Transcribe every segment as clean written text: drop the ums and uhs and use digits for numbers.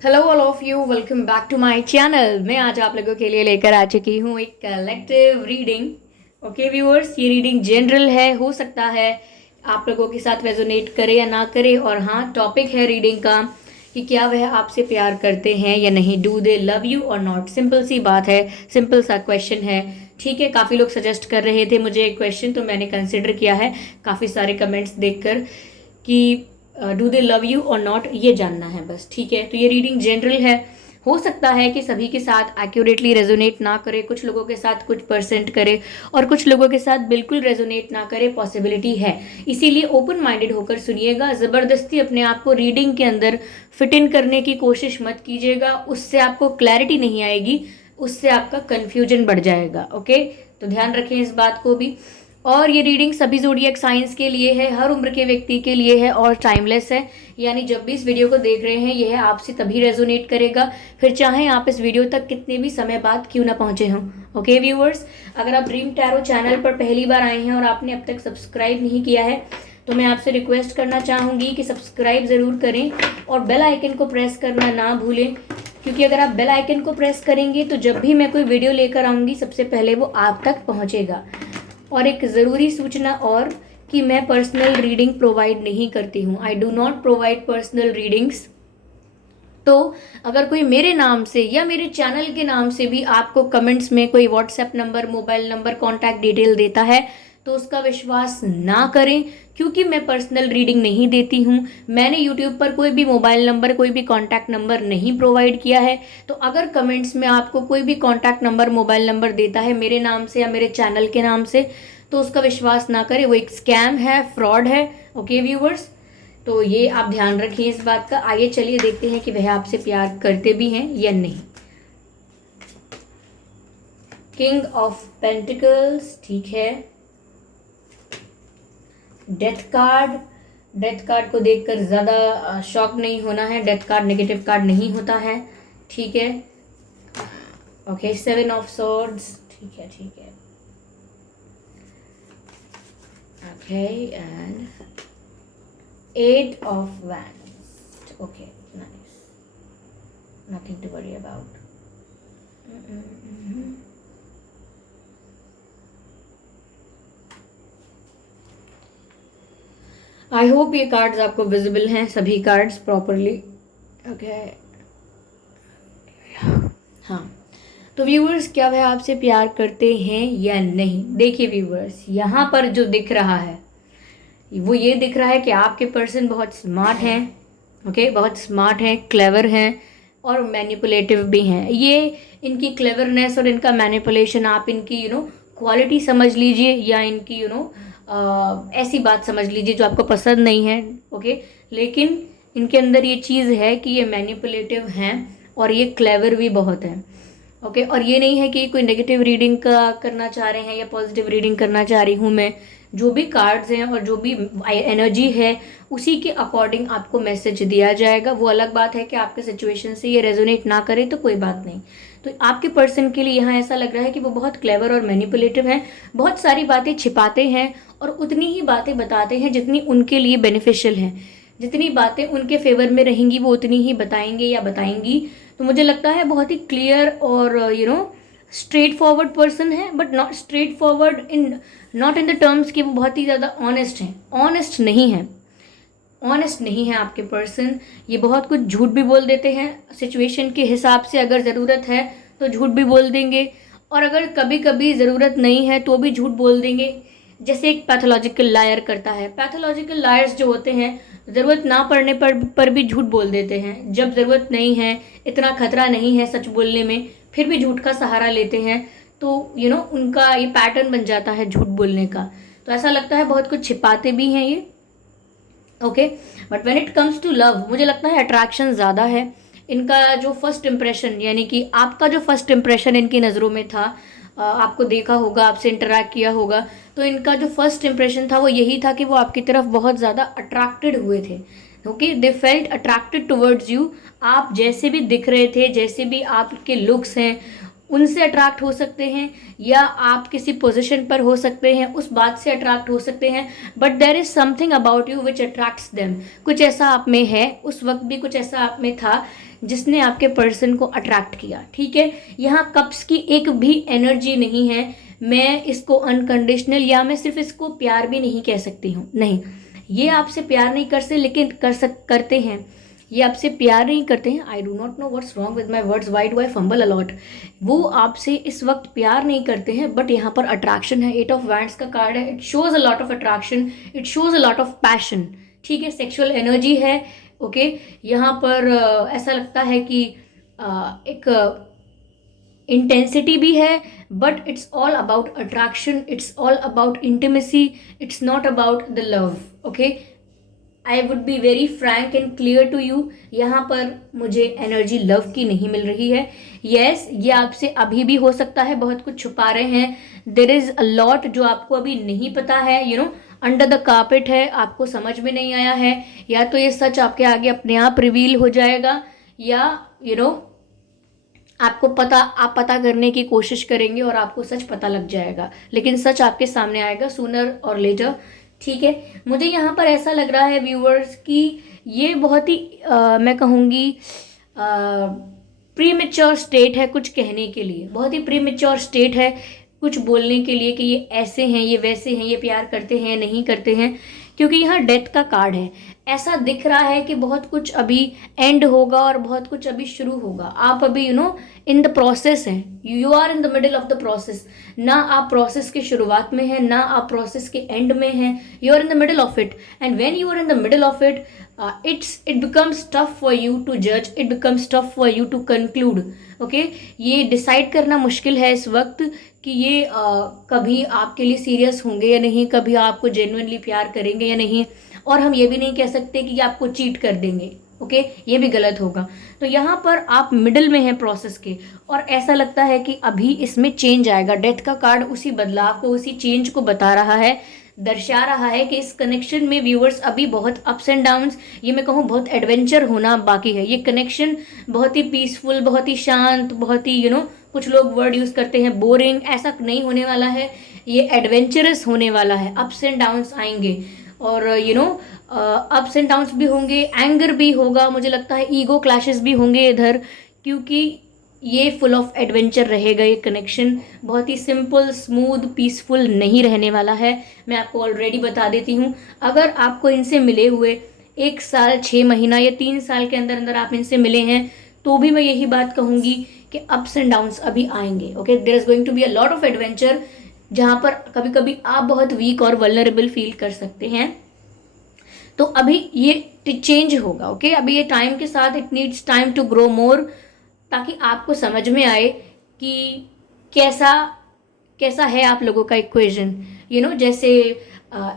Hello all of you, welcome back to my channel. मैं आज आप लोगों के लिए लेकर आ चुकी हूँ एक कलेक्टिव रीडिंग। ओके व्यूअर्स, ये रीडिंग जनरल है, हो सकता है आप लोगों के साथ रेजोनेट करे या ना करे। और हाँ, टॉपिक है रीडिंग का कि क्या वह आपसे प्यार करते हैं या नहीं, डू दे लव यू और नॉट। सिंपल सी बात है, सिंपल सा क्वेश्चन है। ठीक है, काफ़ी लोग सजेस्ट कर रहे थे मुझे एक क्वेश्चन, तो मैंने कंसिडर किया है काफ़ी सारे कमेंट्स देखकर कि डू दे लव यू और नॉट, ये जानना है बस। ठीक है, तो ये रीडिंग जनरल है, हो सकता है कि सभी के साथ एक्यूरेटली रेजोनेट ना करे, कुछ लोगों के साथ कुछ परसेंट करे और कुछ लोगों के साथ बिल्कुल रेजोनेट ना करे, पॉसिबिलिटी है। इसीलिए ओपन माइंडेड होकर सुनिएगा, ज़बरदस्ती अपने आप को रीडिंग के अंदर फिट इन करने की कोशिश मत कीजिएगा, उससे आपको क्लैरिटी नहीं आएगी, उससे आपका कन्फ्यूजन बढ़ जाएगा। ओके, तो ध्यान रखें इस बात को भी। और ये रीडिंग सभी ज़ोडिएक साइंस के लिए है, हर उम्र के व्यक्ति के लिए है और टाइमलेस है। यानी जब भी इस वीडियो को देख रहे हैं यह आपसे तभी रेजोनेट करेगा, फिर चाहे आप इस वीडियो तक कितने भी समय बाद क्यों ना पहुंचे हों। ओके व्यूअर्स, अगर आप ड्रीम टैरो चैनल पर पहली बार आए हैं और आपने अब तक सब्सक्राइब नहीं किया है तो मैं आपसे रिक्वेस्ट करना चाहूँगी कि सब्सक्राइब ज़रूर करें और बेल आइकन को प्रेस करना ना भूलें, क्योंकि अगर आप बेल आइकन को प्रेस करेंगे तो जब भी मैं कोई वीडियो लेकर आऊँगी सबसे पहले वो आप तक पहुँचेगा। और एक ज़रूरी सूचना और, कि मैं पर्सनल रीडिंग प्रोवाइड नहीं करती हूँ, आई do not provide personal readings. तो अगर कोई मेरे नाम से या मेरे चैनल के नाम से भी आपको कमेंट्स में कोई WhatsApp number, mobile number, contact detail देता है तो उसका विश्वास ना करें, क्योंकि मैं पर्सनल रीडिंग नहीं देती हूँ। मैंने यूट्यूब पर कोई भी मोबाइल नंबर, कोई भी कॉन्टैक्ट नंबर नहीं प्रोवाइड किया है। तो अगर कमेंट्स में आपको कोई भी कॉन्टैक्ट नंबर, मोबाइल नंबर देता है मेरे नाम से या मेरे चैनल के नाम से, तो उसका विश्वास ना करें, वो एक स्कैम है, फ्रॉड है। ओके व्यूवर्स, तो ये आप ध्यान रखिए इस बात का। आइए चलिए देखते हैं कि वह आपसे प्यार करते भी हैं या नहीं। किंग ऑफ पेंटिकल्स, ठीक है। डेथ कार्ड, डेथ कार्ड को देखकर ज़्यादा शॉक नहीं होना है, डेथ कार्ड नेगेटिव कार्ड नहीं होता है। ठीक है, ओके। सेवन ऑफ सॉर्ड्स, ठीक है, ठीक है, okay. And eight of wands, okay, nice, nothing to worry about. I hope ये कार्ड्स आपको विजिबल हैं, सभी कार्ड्स प्रॉपरली। ओके, हाँ। तो व्यूअर्स, क्या वह आपसे प्यार करते हैं या नहीं? देखिए व्यूअर्स, यहाँ पर जो दिख रहा है वो ये दिख रहा है कि आपके पर्सन बहुत स्मार्ट हैं। ओके, बहुत स्मार्ट हैं, क्लेवर हैं और मैनिपुलेटिव भी हैं। ये इनकी क्लेवरनेस और इनका मैनिपुलेशन आप इनकी क्वालिटी समझ लीजिए, या इनकी ऐसी बात समझ लीजिए जो आपको पसंद नहीं है। ओके, लेकिन इनके अंदर ये चीज़ है कि ये मैनिपुलेटिव हैं और ये क्लेवर भी बहुत हैं। ओके, और ये नहीं है कि कोई नेगेटिव रीडिंग का करना चाह रहे हैं या पॉजिटिव रीडिंग करना चाह रही हूँ मैं। जो भी कार्ड्स हैं और जो भी एनर्जी है उसी के अकॉर्डिंग आपको मैसेज दिया जाएगा। वो अलग बात है कि आपके सिचुएशन से ये रेजोनेट ना करे तो कोई बात नहीं। तो आपके पर्सन के लिए यहाँ ऐसा लग रहा है कि वो बहुत क्लेवर और मैनिपुलेटिव हैं, बहुत सारी बातें छिपाते हैं और उतनी ही बातें बताते हैं जितनी उनके लिए बेनिफिशियल हैं। जितनी बातें उनके फेवर में रहेंगी वो उतनी ही बताएंगे या बताएंगी। तो मुझे लगता है बहुत ही क्लियर और स्ट्रेट फॉरवर्ड पर्सन है, but not straight forward in, not in the terms कि वो बहुत ही ज़्यादा ऑनेस्ट हैं। ऑनेस्ट नहीं है, ऑनेस्ट नहीं है आपके पर्सन। ये बहुत कुछ झूठ भी बोल देते हैं, सिचुएशन के हिसाब से अगर ज़रूरत है तो झूठ भी बोल देंगे, और अगर कभी कभी ज़रूरत नहीं है तो भी झूठ बोल देंगे। जैसे एक पैथोलॉजिकल लायर करता है, पैथोलॉजिकल लायर्स जो होते हैं ज़रूरत ना पड़ने पर भी झूठ बोल देते हैं। जब ज़रूरत नहीं है, इतना खतरा नहीं है सच बोलने में, फिर भी झूठ का सहारा लेते हैं। तो उनका ये पैटर्न बन जाता है झूठ बोलने का। तो ऐसा लगता है बहुत कुछ छिपाते भी हैं ये। Okay, but when it comes to love, मुझे लगता है अट्रैक्शन ज़्यादा है। इनका जो फर्स्ट इम्प्रेशन, यानी कि आपका जो फर्स्ट इम्प्रेशन इनकी नज़रों में था, आपको देखा होगा, आपसे इंटरेक्ट किया होगा, तो इनका जो फर्स्ट इम्प्रेशन था वो यही था कि वो आपकी तरफ बहुत ज़्यादा अट्रैक्टेड हुए थे। Okay, they felt attracted towards you. आप जैसे भी दिख रहे थे, जैसे भी आपके लुक्स हैं, उनसे अट्रैक्ट हो सकते हैं, या आप किसी पोजीशन पर हो सकते हैं उस बात से अट्रैक्ट हो सकते हैं, but there is something about you which attracts them. कुछ ऐसा आप में है, उस वक्त भी कुछ ऐसा आप में था जिसने आपके पर्सन को अट्रैक्ट किया। ठीक है, यहाँ कप्स की एक भी एनर्जी नहीं है। मैं इसको अनकंडीशनल या मैं सिर्फ इसको प्यार भी नहीं कह सकती हूँ, नहीं, ये आपसे प्यार नहीं कर सकते, लेकिन करते हैं, ये आपसे प्यार नहीं करते हैं। I do not know what's wrong with my words, why do I fumble a lot. वो आपसे इस वक्त प्यार नहीं करते हैं, बट यहाँ पर अट्रैक्शन है। 8 ऑफ वैंड्स का कार्ड है, it shows a lot of attraction, it shows a lot of passion. ठीक है, सेक्सुअल एनर्जी है। ओके, यहाँ पर ऐसा लगता है कि एक इंटेंसिटी भी है, but it's all about attraction, it's all about intimacy, it's not about the love. Okay, I would be very frank and clear to you, यहाँ पर मुझे एनर्जी लव की नहीं मिल रही है। येस, ये आपसे अभी भी हो सकता है बहुत कुछ छुपा रहे हैं। देर इज अ लॉट जो आपको अभी नहीं पता है, you know, under the carpet है, आपको समझ में नहीं आया है, या तो ये सच आपके आगे अपने आप रिवील हो जाएगा, या यू नो आपको आप पता करने की कोशिश करेंगे और आपको सच पता लग जाएगा, लेकिन सच आपके सामने आएगा सूनर और लेटर। ठीक है, मुझे यहाँ पर ऐसा लग रहा है व्यूअर्स कि ये बहुत ही मैं कहूँगी प्रीमेच्योर स्टेट है कुछ कहने के लिए, बहुत ही प्रीमेच्योर स्टेट है कुछ बोलने के लिए कि ये ऐसे हैं, ये वैसे हैं, ये प्यार करते हैं, नहीं करते हैं, क्योंकि यहाँ डेथ का कार्ड है। ऐसा दिख रहा है कि बहुत कुछ अभी एंड होगा और बहुत कुछ अभी शुरू होगा। आप अभी इन द प्रोसेस हैं, you are in the middle of the process. ना आप प्रोसेस के शुरुआत में हैं, ना आप प्रोसेस के एंड में हैं, you are in the middle of it. And when you are in the middle of it, it becomes tough for you to जज, it becomes tough for you to conclude. Okay, ये decide करना मुश्किल है इस वक्त कि ये कभी आपके लिए सीरियस होंगे या नहीं, कभी आपको जेन्युइनली प्यार करेंगे या नहीं, और हम ये भी नहीं कह सकते कि आपको चीट कर देंगे। ओके, ये भी गलत होगा। तो यहाँ पर आप मिडिल में हैं प्रोसेस के, और ऐसा लगता है कि अभी इसमें चेंज आएगा। डेथ का कार्ड उसी बदलाव को, उसी चेंज को बता रहा है, दर्शा रहा है कि इस कनेक्शन में व्यूअर्स अभी बहुत अप्स एंड डाउन्स, ये मैं कहूँ बहुत एडवेंचर होना बाकी है। ये कनेक्शन बहुत ही पीसफुल, बहुत ही शांत, बहुत ही कुछ लोग वर्ड यूज़ करते हैं बोरिंग, ऐसा नहीं होने वाला है। ये एडवेंचरस होने वाला है, अप्स एंड डाउन्स आएंगे, और अप्स एंड डाउन्स भी होंगे, एंगर भी होगा, मुझे लगता है ईगो क्लैशेस भी होंगे इधर, क्योंकि ये फुल ऑफ एडवेंचर रहेगा। ये कनेक्शन बहुत ही सिंपल, स्मूथ, पीसफुल नहीं रहने वाला है, मैं आपको ऑलरेडी बता देती हूँ। अगर आपको इनसे मिले हुए 1 साल 6 महीना या 3 साल के अंदर अंदर आप इनसे मिले हैं, तो भी मैं यही बात कहूँगी कि अप्स एंड डाउन्स अभी आएंगे। Okay, there is going to be a lot of adventure, जहाँ पर कभी कभी आप बहुत वीक और वल्नरेबल फील कर सकते हैं। तो अभी ये चेंज होगा। ओके, अभी ये टाइम के साथ it needs time to grow more, ताकि आपको समझ में आए कि कैसा कैसा है आप लोगों का इक्वेशन। जैसे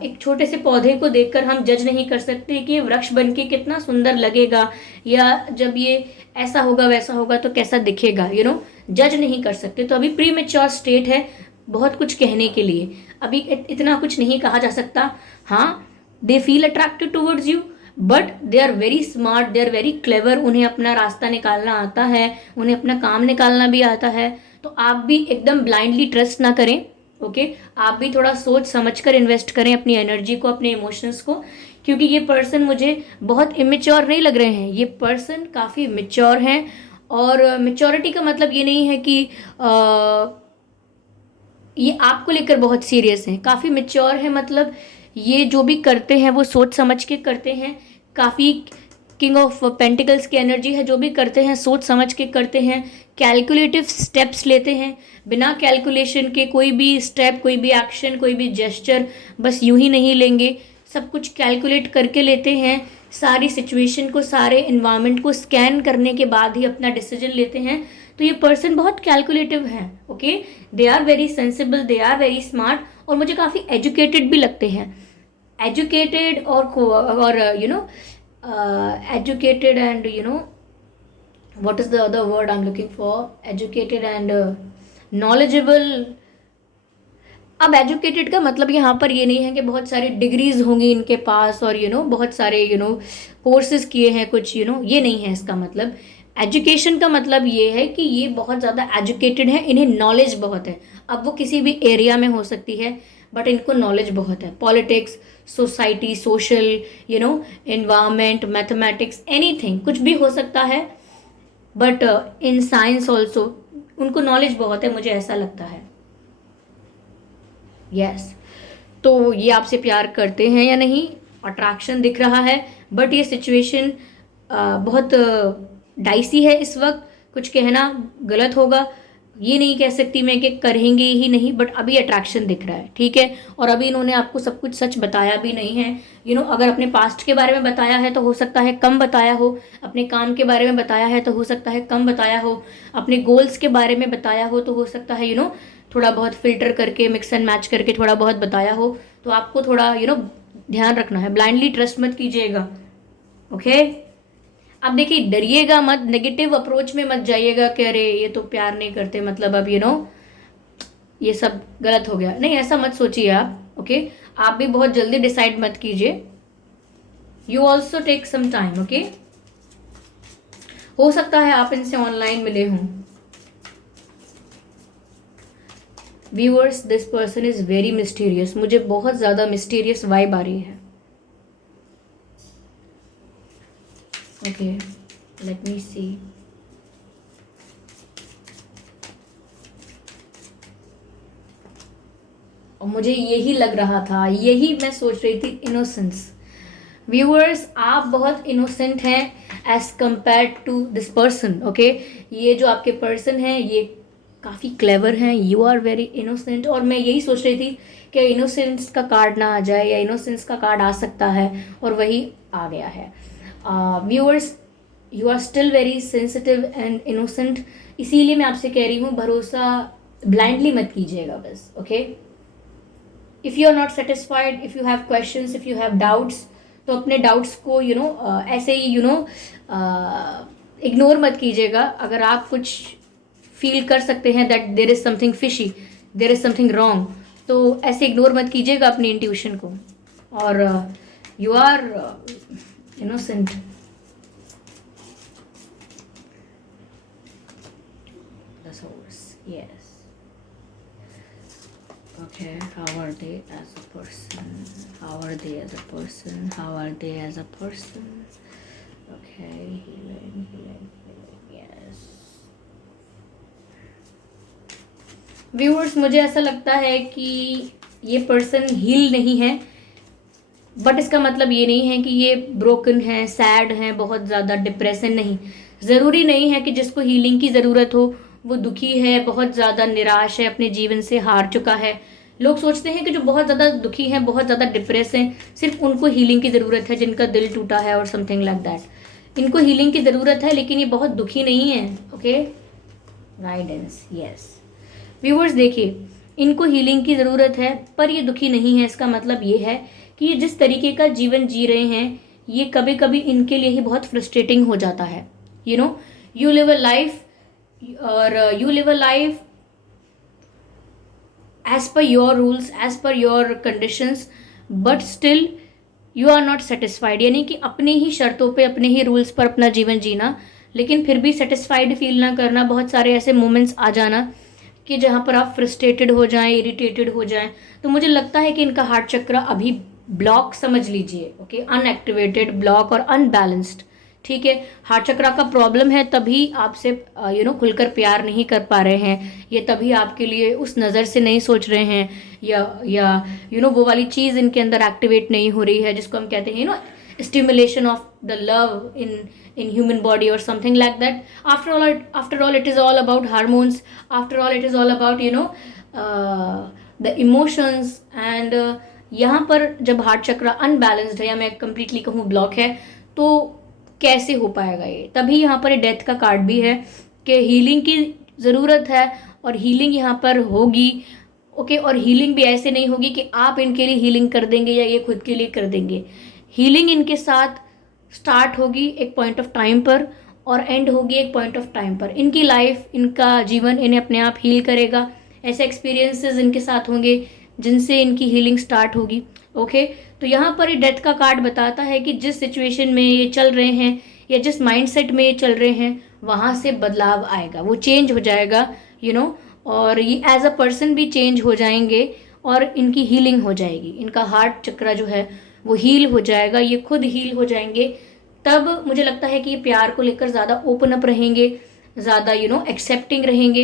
एक छोटे से पौधे को देखकर हम जज नहीं कर सकते कि ये वृक्ष बन के कितना सुंदर लगेगा, या जब ये ऐसा होगा वैसा होगा तो कैसा दिखेगा, जज नहीं कर सकते। तो अभी प्री मेच्योर स्टेट है बहुत कुछ कहने के लिए, अभी इतना कुछ नहीं कहा जा सकता। हाँ, they feel attracted towards you, but they are very smart, they are very clever, उन्हें अपना रास्ता निकालना आता है, उन्हें अपना काम निकालना भी आता है। तो आप भी एकदम ब्लाइंडली ट्रस्ट ना करें। ओके, आप भी थोड़ा सोच समझ कर इन्वेस्ट करें अपनी एनर्जी को, अपने इमोशंस को, क्योंकि ये पर्सन मुझे बहुत इमेच्योर नहीं लग रहे हैं, ये पर्सन काफ़ी मेच्योर हैं। और मेच्योरिटी का मतलब ये नहीं है कि ये आपको लेकर बहुत सीरियस हैं, काफ़ी मेच्योर है, मतलब ये जो भी करते हैं वो सोच समझ के करते हैं। काफ़ी किंग ऑफ पेंटिकल्स की एनर्जी है, जो भी करते हैं सोच समझ के करते हैं, कैलकुलेटिव स्टेप्स लेते हैं, बिना कैलकुलेशन के कोई भी स्टेप, कोई भी एक्शन, कोई भी जेस्चर बस यूं ही नहीं लेंगे, सब कुछ कैलकुलेट करके लेते हैं। सारी सिचुएशन को, सारे इन्वायरमेंट को स्कैन करने के बाद ही अपना डिसीजन लेते हैं। तो ये पर्सन बहुत कैलकुलेटिव है। Okay, they are very sensible, they are very smart, और मुझे काफ़ी एजुकेटेड भी लगते हैं। एजुकेटेड और educated and what is the other word I'm looking for, educated and knowledgeable। अब एजुकेटेड का मतलब यहाँ पर ये नहीं है कि बहुत सारी डिग्रीज होंगी इनके पास और बहुत सारे कोर्सेज किए हैं कुछ, ये नहीं है इसका मतलब। एजुकेशन का मतलब ये है कि ये बहुत ज़्यादा एजुकेटेड है, इन्हें नॉलेज बहुत है। अब वो किसी भी एरिया में हो सकती है, बट इनको नॉलेज बहुत है। Politics, society, social, environment, mathematics, anything, कुछ भी हो सकता है। बट इन साइंस ऑल्सो उनको नॉलेज बहुत है, मुझे ऐसा लगता है। यस। तो ये आपसे प्यार करते हैं या नहीं, अट्रैक्शन दिख रहा है, बट ये सिचुएशन बहुत डाइसी है इस वक्त। कुछ कहना गलत होगा, ये नहीं कह सकती मैं कि करेंगे ही नहीं, बट अभी अट्रैक्शन दिख रहा है, ठीक है। और अभी इन्होंने आपको सब कुछ सच बताया भी नहीं है। अगर अपने पास्ट के बारे में बताया है तो हो सकता है कम बताया हो, अपने काम के बारे में बताया है तो हो सकता है कम बताया हो, अपने गोल्स के बारे में बताया हो तो हो सकता है थोड़ा बहुत फिल्टर करके, मिक्स एंड मैच करके थोड़ा बहुत बताया हो। तो आपको थोड़ा ध्यान रखना है, ब्लाइंडली ट्रस्ट मत कीजिएगा, ओके। अब देखिए, डरिएगा मत, नेगेटिव अप्रोच में मत जाइएगा कि अरे ये तो प्यार नहीं करते, मतलब अब ये सब गलत हो गया। नहीं, ऐसा मत सोचिए आप, ओके। आप भी बहुत जल्दी डिसाइड मत कीजिए, you also take some time, okay. हो सकता है आप इनसे ऑनलाइन मिले हों। Viewers, this person is very mysterious, मुझे बहुत ज्यादा मिस्टीरियस वाइब आ रही है, ओके। लेट मी सी। और मुझे यही लग रहा था, यही मैं सोच रही थी, इनोसेंस। व्यूअर्स, आप बहुत इनोसेंट हैं as compare to this person, okay. ये जो आपके पर्सन हैं ये काफ़ी क्लेवर हैं, यू आर वेरी इनोसेंट। और मैं यही सोच रही थी कि इनोसेंस का कार्ड ना आ जाए, या इनोसेंस का कार्ड आ सकता है, और वही आ गया है। Viewers, you are still very sensitive and innocent, इसीलिए मैं आपसे कह रही हूँ, भरोसा ब्लाइंडली मत कीजिएगा बस, okay. If you are not satisfied, if you have questions, if you have doubts, तो अपने डाउट्स को ऐसे ही इग्नोर मत कीजिएगा। अगर आप कुछ फील कर सकते हैं that there is something fishy, there is something wrong, तो ऐसे इग्नोर मत कीजिएगा अपनी इंट्यूशन को। और you are innocent. Yes. Okay, how are they as a person? How are they as a person? How are they as a person? Okay, healing, yes. Viewers, मुझे ऐसा लगता है कि ये पर्सन हील नहीं है, बट इसका मतलब ये नहीं है कि ये ब्रोकन है, सैड है, बहुत ज़्यादा डिप्रेशन नहीं। ज़रूरी नहीं है कि जिसको हीलिंग की ज़रूरत हो वो दुखी है, बहुत ज़्यादा निराश है, अपने जीवन से हार चुका है। लोग सोचते हैं कि जो बहुत ज़्यादा दुखी हैं, बहुत ज़्यादा डिप्रेस हैं, सिर्फ उनको हीलिंग की ज़रूरत है, जिनका दिल टूटा है और समथिंग लाइक दैट। इनको हीलिंग की ज़रूरत है, लेकिन ये बहुत दुखी नहीं है, ओके। Guidance, yes. व्यूअर्स, देखिए, इनको हीलिंग की ज़रूरत है पर ये दुखी नहीं है। इसका मतलब ये है कि ये जिस तरीके का जीवन जी रहे हैं, ये कभी कभी इनके लिए ही बहुत फ्रस्ट्रेटिंग हो जाता है। यू लिव अ लाइफ, और you live a life as per your rules, as per your conditions, but still you are not satisfied. यानी कि अपनी ही शर्तों पे, अपने ही रूल्स पर अपना जीवन जीना, लेकिन फिर भी सेटिस्फाइड फील ना करना। बहुत सारे ऐसे मोमेंट्स आ जाना कि जहाँ पर आप फ्रस्ट्रेटेड हो जाएं, इरिटेटेड हो जाएं। तो मुझे लगता है कि इनका हार्ट चक्र अभी ब्लॉक समझ लीजिए, ओके, अनएक्टिवेटेड, ब्लॉक और अनबैलेंस्ड, ठीक है। हार्ट चक्र का प्रॉब्लम है, तभी आपसे खुलकर प्यार नहीं कर पा रहे हैं, ये तभी आपके लिए उस नज़र से नहीं सोच रहे हैं, या वो वाली चीज़ इनके अंदर एक्टिवेट नहीं हो रही है जिसको हम कहते हैं stimulation of the love in human body or something like that. After all it is all about hormones. After all it is all about the emotions. and यहाँ पर जब हार्ट चक्र अनबैलेंस्ड है, या मैं कंप्लीटली कहूँ ब्लॉक है, तो कैसे हो पाएगा ये। तभी यहाँ पर डेथ का कार्ड भी है कि हीलिंग की ज़रूरत है, और हीलिंग यहाँ पर होगी, ओके। और हीलिंग भी ऐसे नहीं होगी कि आप इनके लिए हीलिंग कर देंगे या ये खुद के लिए कर देंगे। हीलिंग इनके साथ स्टार्ट होगी एक पॉइंट ऑफ टाइम पर, और एंड होगी एक पॉइंट ऑफ टाइम पर। इनकी लाइफ, इनका जीवन इन्हें अपने आप हील करेगा। ऐसे एक्सपीरियंसेस इनके साथ होंगे जिनसे इनकी हीलिंग स्टार्ट होगी, ओके। तो यहाँ पर ये डेथ का कार्ड बताता है कि जिस सिचुएशन में ये चल रहे हैं, या जिस माइंडसेट में ये चल रहे हैं वहाँ से बदलाव आएगा, वो चेंज हो जाएगा, और ये एज अ पर्सन भी चेंज हो जाएंगे और इनकी हीलिंग हो जाएगी, इनका हार्ट चक्र जो है वो हील हो जाएगा, ये खुद हील हो जाएंगे। तब मुझे लगता है कि ये प्यार को लेकर ज़्यादा ओपन अप रहेंगे, ज़्यादा एक्सेप्टिंग रहेंगे,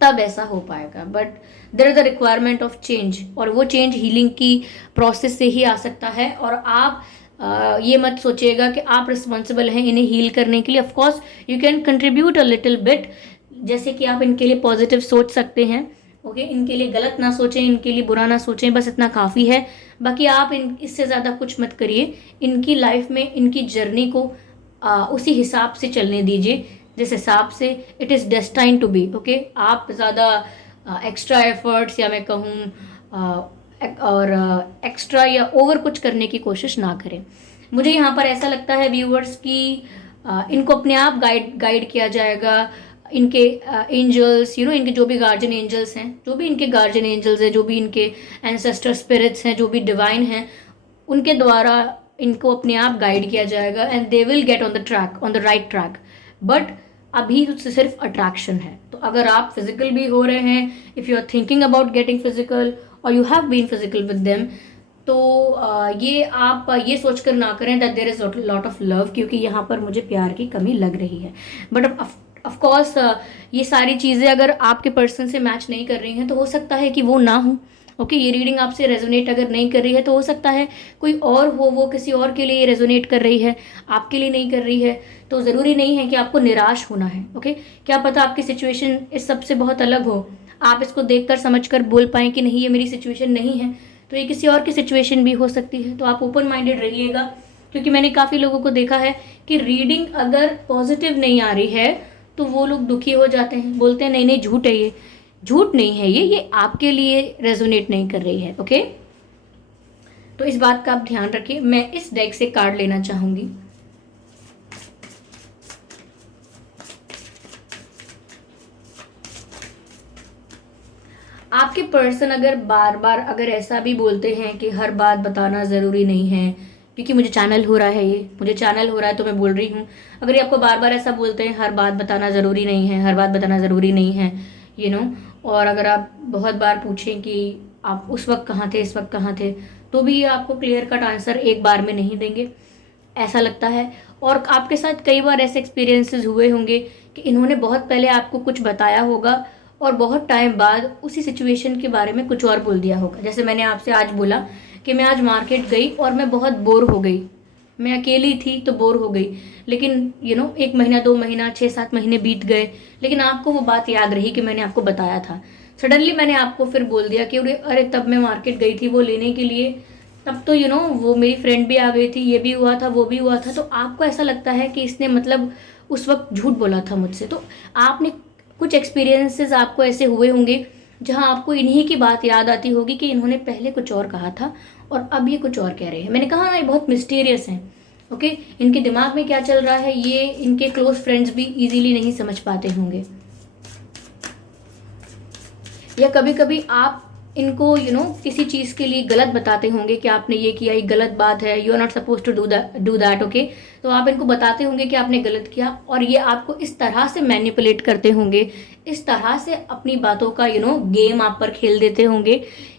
तब ऐसा हो पाएगा। But there is the requirement of change, और वो चेंज हीलिंग की प्रोसेस से ही आ सकता है। और आप ये मत सोचिएगा कि आप रिस्पॉन्सिबल हैं इन्हें हील करने के लिए। Of course you can contribute a little bit, जैसे कि आप इनके लिए पॉजिटिव सोच सकते हैं, ओके, इनके लिए गलत ना सोचें, इनके लिए बुरा ना सोचें, बस इतना काफ़ी है। बाकी आप इससे ज़्यादा कुछ मत करिए, इनकी लाइफ में इनकी जर्नी को उसी हिसाब से चलने दीजिए जिस हिसाब से it is destine to be, okay. आप ज़्यादा एक्स्ट्रा एफर्ट्स या मैं कहूँ और एक्स्ट्रा या ओवर कुछ करने की कोशिश ना करें। मुझे यहाँ पर ऐसा लगता है व्यूअर्स कि इनको अपने आप गाइड किया जाएगा। इनके एंजल्स, इनके जो भी गार्जियन एंजल्स हैं, जो भी इनके गार्जियन एंजल्स हैं, जो भी इनके एंसेस्टर स्पिरिट्स हैं, जो भी डिवाइन हैं, उनके द्वारा इनको अपने आप गाइड किया जाएगा and they will get on the right track. But अभी तो सिर्फ अट्रैक्शन है। तो अगर आप फिजिकल भी हो रहे हैं, if you are thinking about getting physical और you have been physical with them, तो ये आप ये सोचकर ना करें that there is lot of love, क्योंकि यहाँ पर मुझे प्यार की कमी लग रही है। बट ऑफ कोर्स ये सारी चीज़ें अगर आपके पर्सन से मैच नहीं कर रही हैं तो हो सकता है कि वो ना हो, ओके। ये रीडिंग आपसे रेजोनेट अगर नहीं कर रही है तो हो सकता है कोई और हो, वो किसी और के लिए रेजोनेट कर रही है, आपके लिए नहीं कर रही है। तो ज़रूरी नहीं है कि आपको निराश होना है, ओके। क्या पता आपकी सिचुएशन इस सबसे बहुत अलग हो, आप इसको देखकर समझकर बोल पाएँ कि नहीं ये मेरी सिचुएशन नहीं है, तो ये किसी और की सिचुएशन भी हो सकती है। तो आप ओपन माइंडेड रहिएगा, क्योंकि मैंने काफ़ी लोगों को देखा है कि रीडिंग अगर पॉजिटिव नहीं आ रही है तो वो लोग दुखी हो जाते हैं, बोलते हैं नहीं नहीं झूठ है, ये झूठ नहीं है, ये आपके लिए रेजोनेट नहीं कर रही है, ओके। तो इस बात का आप ध्यान रखिए। मैं इस डेक से कार्ड लेना चाहूंगी। आपके पर्सन अगर बार बार अगर ऐसा भी बोलते हैं कि हर बात बताना ज़रूरी नहीं है, क्योंकि मुझे चैनल हो रहा है, ये मुझे चैनल हो रहा है तो मैं बोल रही हूँ, अगर ये आपको बार बार ऐसा बोलते हैं हर बात बताना ज़रूरी नहीं है, हर बात बताना ज़रूरी नहीं है, और अगर आप बहुत बार पूछें कि आप उस वक्त कहाँ थे, इस वक्त कहाँ थे, तो भी ये आपको क्लियर कट आंसर एक बार में नहीं देंगे, ऐसा लगता है। और आपके साथ कई बार ऐसे एक्सपीरियंसेस हुए होंगे कि इन्होंने बहुत पहले आपको कुछ बताया होगा और बहुत टाइम बाद उसी सिचुएशन के बारे में कुछ और बोल दिया होगा। जैसे मैंने आपसे आज बोला कि मैं आज मार्केट गई और मैं बहुत बोर हो गई, मैं अकेली थी तो बोर हो गई, लेकिन 1 महीना 2 महीना 6-7 महीने बीत गए, लेकिन आपको वो बात याद रही कि मैंने आपको बताया था। सडनली मैंने आपको फिर बोल दिया कि अरे तब मैं मार्केट गई थी वो लेने के लिए, तब तो वो मेरी फ्रेंड भी आ गई थी, ये भी हुआ था वो भी हुआ था। तो आपको ऐसा लगता है कि इसने मतलब उस वक्त झूठ बोला था मुझसे। तो आपने कुछ एक्सपीरियंसेस आपको ऐसे हुए होंगे जहां आपको इन्हीं की बात याद आती होगी कि इन्होंने पहले कुछ और कहा था और अब ये कुछ और कह रहे हैं। मैंने कहा ना ये बहुत मिस्टीरियस हैं, ओके। इनके दिमाग में क्या चल रहा है ये इनके क्लोज फ्रेंड्स भी इजीली नहीं समझ पाते होंगे, या कभी कभी आप इनको किसी चीज़ के लिए गलत बताते होंगे कि आपने ये किया, ये गलत बात है, you are not suppose to do that, okay. तो आप इनको बताते होंगे कि आपने गलत किया और ये आपको इस तरह से मैनिपुलेट करते होंगे, इस तरह से अपनी बातों का गेम आप पर खेल देते होंगे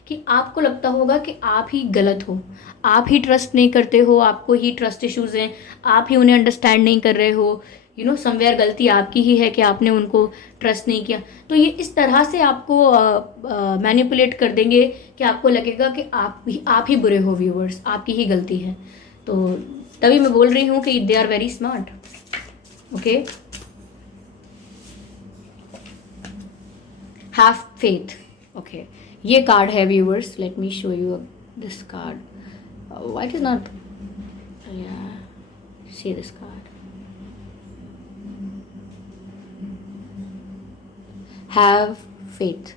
कि आपको लगता होगा कि आप ही गलत हो, आप ही ट्रस्ट नहीं करते हो, आपको ही ट्रस्ट इश्यूज हैं, आप ही उन्हें अंडरस्टैंड नहीं कर रहे हो, समवेयर गलती आपकी ही है कि आपने उनको ट्रस्ट नहीं किया। तो ये इस तरह से आपको मैनिपुलेट कर देंगे कि आपको लगेगा कि आप ही बुरे हो व्यूअर्स, आपकी ही गलती है। तो तभी मैं बोल रही हूँ कि they are very smart, okay. Have faith, okay. ये कार्ड है viewers, let me show you this card. Why it is not, see this card. Have faith.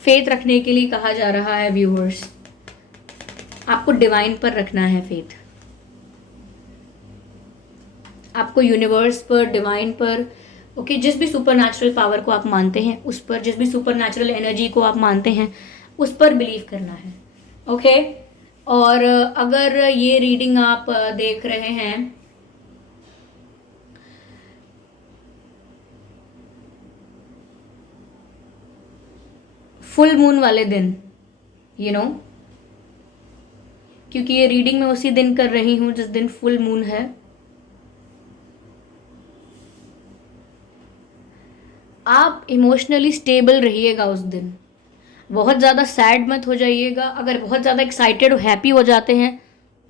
Faith रखने के लिए कहा जा रहा है व्यूअर्स, आपको डिवाइन पर रखना है फेथ, आपको यूनिवर्स पर, डिवाइन पर, ओके। जिस भी सुपर नेचुरल पावर को आप मानते हैं उस पर, जिस भी सुपर नेचुरल एनर्जी को आप मानते हैं उस पर बिलीव करना है। ओके। और अगर ये रीडिंग आप देख रहे हैं, फुल मून वाले दिन, यू नो, क्योंकि ये रीडिंग मैं उसी दिन कर रही हूं जिस दिन फुल मून है, आप इमोशनली स्टेबल रहिएगा उस दिन। बहुत ज़्यादा सैड मत हो जाइएगा। अगर बहुत ज़्यादा एक्साइटेड और हैप्पी हो जाते हैं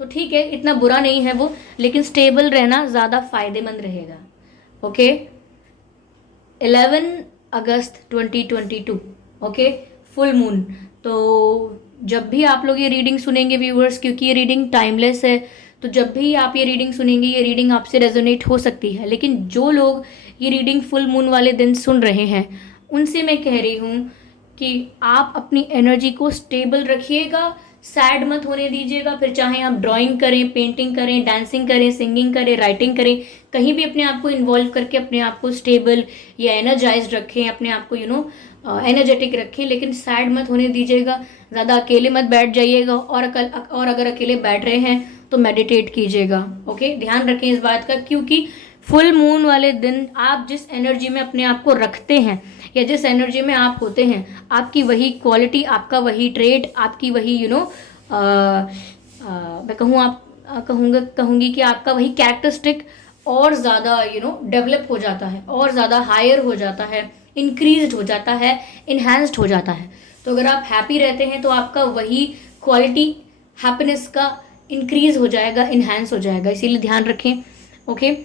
तो ठीक है, इतना बुरा नहीं है वो, लेकिन स्टेबल रहना ज़्यादा फायदेमंद रहेगा। ओके। 11 अगस्त 2022, ओके, फुल मून। तो जब भी आप लोग ये रीडिंग सुनेंगे व्यूअर्स, क्योंकि ये रीडिंग टाइमलेस है, तो जब भी आप ये रीडिंग सुनेंगे ये रीडिंग आपसे रेजोनेट हो सकती है। लेकिन जो लोग ये रीडिंग फुल मून वाले दिन सुन रहे हैं उनसे मैं कह रही हूँ कि आप अपनी एनर्जी को स्टेबल रखिएगा, सैड मत होने दीजिएगा। फिर चाहे आप ड्राइंग करें, पेंटिंग करें, डांसिंग करें, सिंगिंग करें, राइटिंग करें, कहीं भी अपने आप को इन्वॉल्व करके अपने आप को स्टेबल या एनर्जाइज रखें, अपने आप को एनर्जेटिक रखें, लेकिन सैड मत होने दीजिएगा। ज़्यादा अकेले मत बैठ जाइएगा, और अगर अकेले बैठ रहे हैं तो मेडिटेट कीजिएगा। ओके, ध्यान रखें इस बात का, क्योंकि फुल मून वाले दिन आप जिस एनर्जी में अपने आप को रखते हैं या जिस एनर्जी में आप होते हैं, आपकी वही क्वालिटी, आपका वही ट्रेड, आपकी वही मैं कहूँगी कि आपका वही कैरेक्टरिस्टिक और ज़्यादा डेवलप हो जाता है, और ज़्यादा हायर हो जाता है, इंक्रीज्ड हो जाता है, इन्हांस्ड हो जाता है। तो अगर आप हैप्पी रहते हैं तो आपका वही क्वालिटी हैप्पीनेस का इंक्रीज हो जाएगा, इन्हांस हो जाएगा, इसीलिए ध्यान रखें। ओके।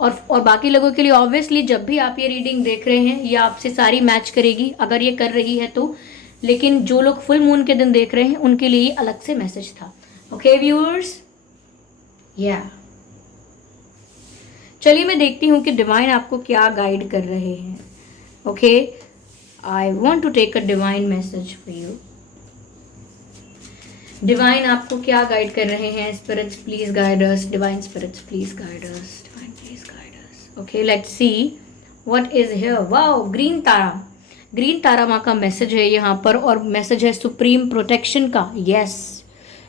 और बाकी लोगों के लिए ऑब्वियसली जब भी आप ये रीडिंग देख रहे हैं ये आपसे सारी मैच करेगी, अगर ये कर रही है तो। लेकिन जो लोग फुल मून के दिन देख रहे हैं उनके लिए अलग से मैसेज था। ओके व्यूअर्स, या चलिए मैं देखती हूँ कि डिवाइन आपको क्या गाइड कर रहे हैं। Okay, I want to take a divine message for you. Divine आपको क्या गाइड कर रहे हैं? Spirits please guide us, divine spirits please guide us, divine please guide us. Okay, let's see what is here. Wow, green Tara, green Tara माँ का message है यहाँ पर, और मैसेज है सुप्रीम प्रोटेक्शन का। Yes,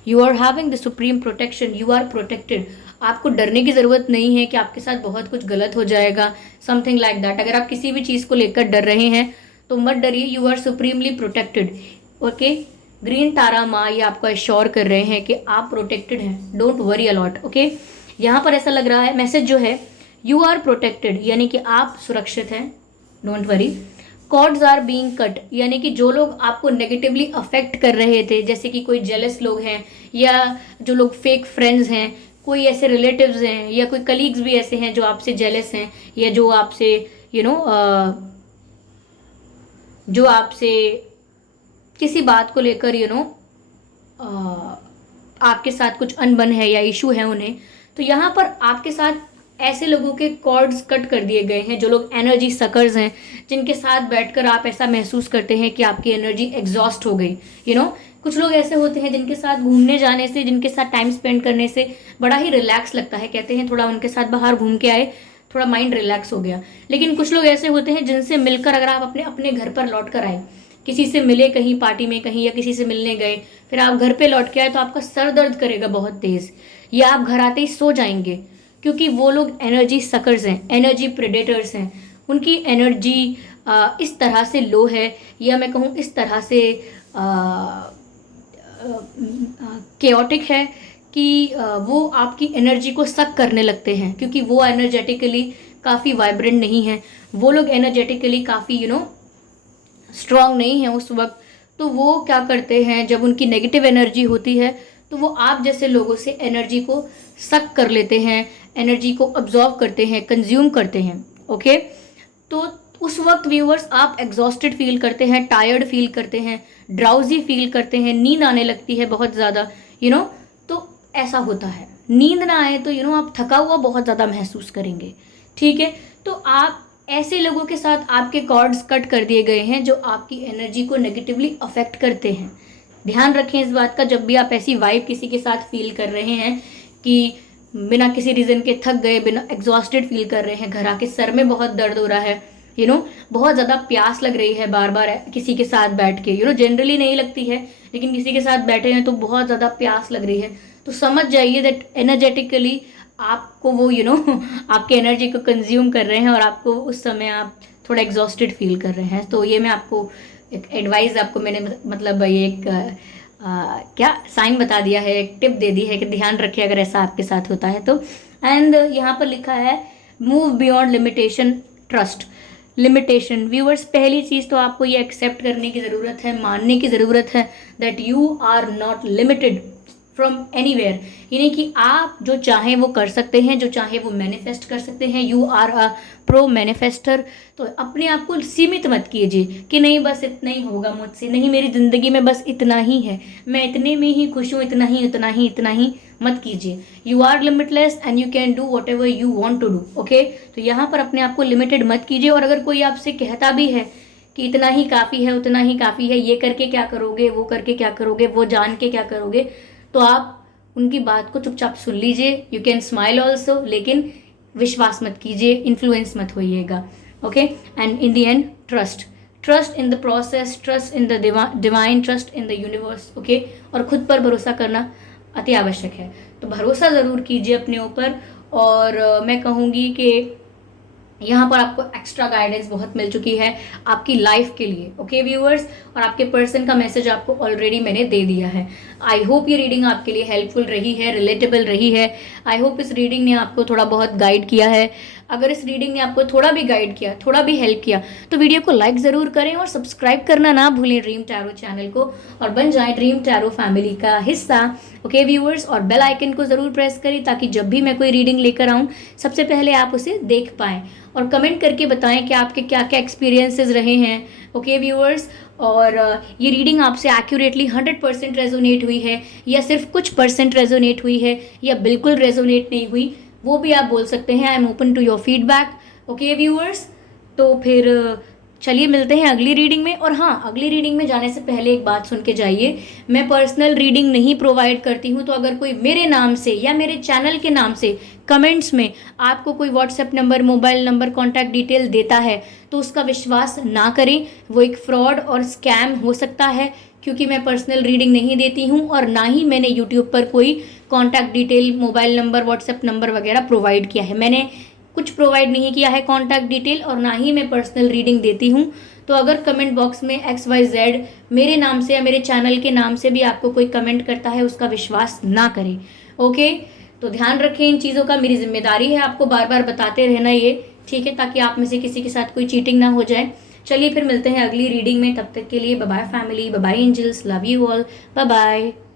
you are having the supreme protection, you are protected. आपको डरने की ज़रूरत नहीं है कि आपके साथ बहुत कुछ गलत हो जाएगा, समथिंग लाइक दैट। अगर आप किसी भी चीज़ को लेकर डर रहे हैं तो मत डरिए, you are supremely protected. Okay, green Tara माँ ये आपको एश्योर कर रहे हैं कि आप प्रोटेक्टेड हैं, डोंट वरी अलॉट। ओके, यहाँ पर ऐसा लग रहा है मैसेज जो है, यू आर प्रोटेक्टेड, यानी कि आप सुरक्षित हैं, don't worry. Cords are being cut, यानी कि जो लोग आपको नेगेटिवली अफेक्ट कर रहे थे, जैसे कि कोई जेलस लोग हैं, या जो लोग फेक फ्रेंड्स हैं, कोई ऐसे रिलेटिव्स हैं, या कोई कलीग्स भी ऐसे हैं जो आपसे जेलस हैं, या जो आपसे जो आपसे किसी बात को लेकर आपके साथ कुछ अनबन है या इशू है उन्हें, तो यहाँ पर आपके साथ ऐसे लोगों के कॉर्ड्स कट कर दिए गए हैं, जो लोग एनर्जी सकर्स हैं, जिनके साथ बैठकर आप ऐसा महसूस करते हैं कि आपकी एनर्जी एग्जॉस्ट हो गई। कुछ लोग ऐसे होते हैं जिनके साथ घूमने जाने से, जिनके साथ टाइम स्पेंड करने से बड़ा ही रिलैक्स लगता है, कहते हैं थोड़ा उनके साथ बाहर घूम के आए, थोड़ा माइंड रिलैक्स हो गया। लेकिन कुछ लोग ऐसे होते हैं जिनसे मिलकर अगर आप अपने अपने घर पर लौट कर आए, किसी से मिले कहीं पार्टी में कहीं, या किसी से मिलने गए, फिर आप घर पे लौट के आए, तो आपका सर दर्द करेगा बहुत तेज़, या आप घर आते ही सो जाएंगे, क्योंकि वो लोग एनर्जी सकर्स हैं, एनर्जी प्रेडेटर्स हैं। उनकी एनर्जी इस तरह से लो है, या मैं कहूँ इस तरह से केओटिक है कि वो आपकी एनर्जी को सक करने लगते हैं, क्योंकि वो एनर्जेटिकली काफ़ी वाइब्रेंट नहीं है, वो लोग एनर्जेटिकली काफ़ी स्ट्रांग नहीं है उस वक्त। तो वो क्या करते हैं, जब उनकी नेगेटिव एनर्जी होती है तो वो आप जैसे लोगों से एनर्जी को सक कर लेते हैं, एनर्जी को अब्जॉर्व करते हैं, कंज्यूम करते हैं। ओके, तो उस वक्त व्यूअर्स आप एग्जॉस्टेड फील करते हैं, टायर्ड फील करते हैं, ड्राउजी फील करते हैं, नींद आने लगती है बहुत ज़्यादा, तो ऐसा होता है। नींद ना आए तो आप थका हुआ बहुत ज़्यादा महसूस करेंगे। ठीक है, तो आप ऐसे लोगों के साथ आपके कॉर्ड्स कट कर दिए गए हैं जो आपकी एनर्जी को नेगेटिवली अफेक्ट करते हैं। ध्यान रखें इस बात का, जब भी आप ऐसी वाइब किसी के साथ फील कर रहे हैं कि बिना किसी रीज़न के थक गए, बिना एग्जॉस्टेड फील कर रहे हैं, घर आके सर में बहुत दर्द हो रहा है, बहुत ज़्यादा प्यास लग रही है बार बार किसी के साथ बैठ के, जनरली नहीं लगती है, लेकिन किसी के साथ बैठे हैं तो बहुत ज़्यादा प्यास लग रही है, तो समझ जाइए दैट एनर्जेटिकली आपको वो आपके एनर्जी को कंज्यूम कर रहे हैं और आपको उस समय आप थोड़ा एग्जॉस्टेड फील कर रहे हैं। तो ये मैं आपको एक एडवाइस आपको मैंने मतलब ये एक क्या साइन बता दिया है, एक टिप दे दी है कि ध्यान रखिए अगर ऐसा आपके साथ होता है तो। एंड यहाँ पर लिखा है move beyond limitation, trust limitation. Viewers, पहली चीज़ तो आपको ये एक्सेप्ट करने की ज़रूरत है, मानने की ज़रूरत है that you are not limited from anywhere, यानी कि आप जो चाहें वो कर सकते हैं, जो चाहे वो मैनिफेस्ट कर सकते हैं। You are a pro manifester. तो अपने आप को सीमित मत कीजिए कि नहीं बस इतना ही होगा मुझसे, नहीं मेरी ज़िंदगी में बस इतना ही है, मैं इतने में ही खुश हूँ, इतना ही इतना ही इतना ही मत कीजिए। You are limitless and you can do whatever you want to do. Okay, तो यहाँ पर अपने आप को लिमिटेड मत कीजिए। और अगर कोई आपसे कहता भी है कि इतना ही काफ़ी है, उतना ही काफ़ी है, ये करके क्या करोगे, वो करके क्या करोगे, वो जान के क्या करोगे, तो आप उनकी बात को चुपचाप सुन लीजिए। यू कैन स्माइल ऑल्सो, लेकिन विश्वास मत कीजिए, इन्फ्लुएंस मत होइएगा। Okay, and in the end trust in the process, trust in the divine, trust in the universe. Okay, और खुद पर भरोसा करना अति आवश्यक है, तो भरोसा ज़रूर कीजिए अपने ऊपर। और मैं कहूँगी कि यहाँ पर आपको एक्स्ट्रा गाइडेंस बहुत मिल चुकी है आपकी लाइफ के लिए। ओके व्यूअर्स, और आपके पर्सन का मैसेज आपको ऑलरेडी मैंने दे दिया है। आई होप ये रीडिंग आपके लिए हेल्पफुल रही है, रिलेटेबल रही है। आई होप इस रीडिंग ने आपको थोड़ा बहुत गाइड किया है। अगर इस रीडिंग ने आपको थोड़ा भी गाइड किया, थोड़ा भी हेल्प किया, तो वीडियो को लाइक ज़रूर करें और सब्सक्राइब करना ना भूलें ड्रीम टैरो चैनल को, और बन जाएं ड्रीम टैरो फैमिली का हिस्सा। ओके व्यूअर्स, और बेल आइकन को ज़रूर प्रेस करें ताकि जब भी मैं कोई रीडिंग लेकर आऊँ सबसे पहले आप उसे देख पाएँ, और कमेंट करके बताएं कि आपके क्या क्या एक्सपीरियंसेस रहे हैं। ओके व्यूअर्स, और ये रीडिंग आपसे एक्यूरेटली 100% रेजोनेट हुई है, या सिर्फ कुछ परसेंट रेजोनेट हुई है, या बिल्कुल रेजोनेट नहीं हुई, वो भी आप बोल सकते हैं। I am open to your feedback. Okay viewers, तो फिर चलिए मिलते हैं अगली रीडिंग में। और हाँ, अगली रीडिंग में जाने से पहले एक बात सुन के जाइए, मैं पर्सनल रीडिंग नहीं प्रोवाइड करती हूँ। तो अगर कोई मेरे नाम से या मेरे चैनल के नाम से कमेंट्स में आपको कोई WhatsApp number, mobile number, contact detail देता है तो उसका विश्वास ना करें, वो एक फ्रॉड और स्कैम हो सकता है, क्योंकि मैं पर्सनल रीडिंग नहीं देती हूँ और ना ही मैंने यूट्यूब पर कोई contact detail, mobile number, WhatsApp number वगैरह प्रोवाइड किया है। मैंने कुछ प्रोवाइड नहीं किया है कॉन्टैक्ट डिटेल, और ना ही मैं पर्सनल रीडिंग देती हूँ। तो अगर कमेंट बॉक्स में XYZ मेरे नाम से या मेरे चैनल के नाम से भी आपको कोई कमेंट करता है, उसका विश्वास ना करें। ओके, तो ध्यान रखें इन चीज़ों का। मेरी जिम्मेदारी है आपको बार बार बताते रहना ये, ठीक है, ताकि आप में से किसी के साथ कोई चीटिंग ना हो जाए। चलिए फिर मिलते हैं अगली रीडिंग में, तब तक के लिए bye bye family, bye bye angels, love you all, bye bye.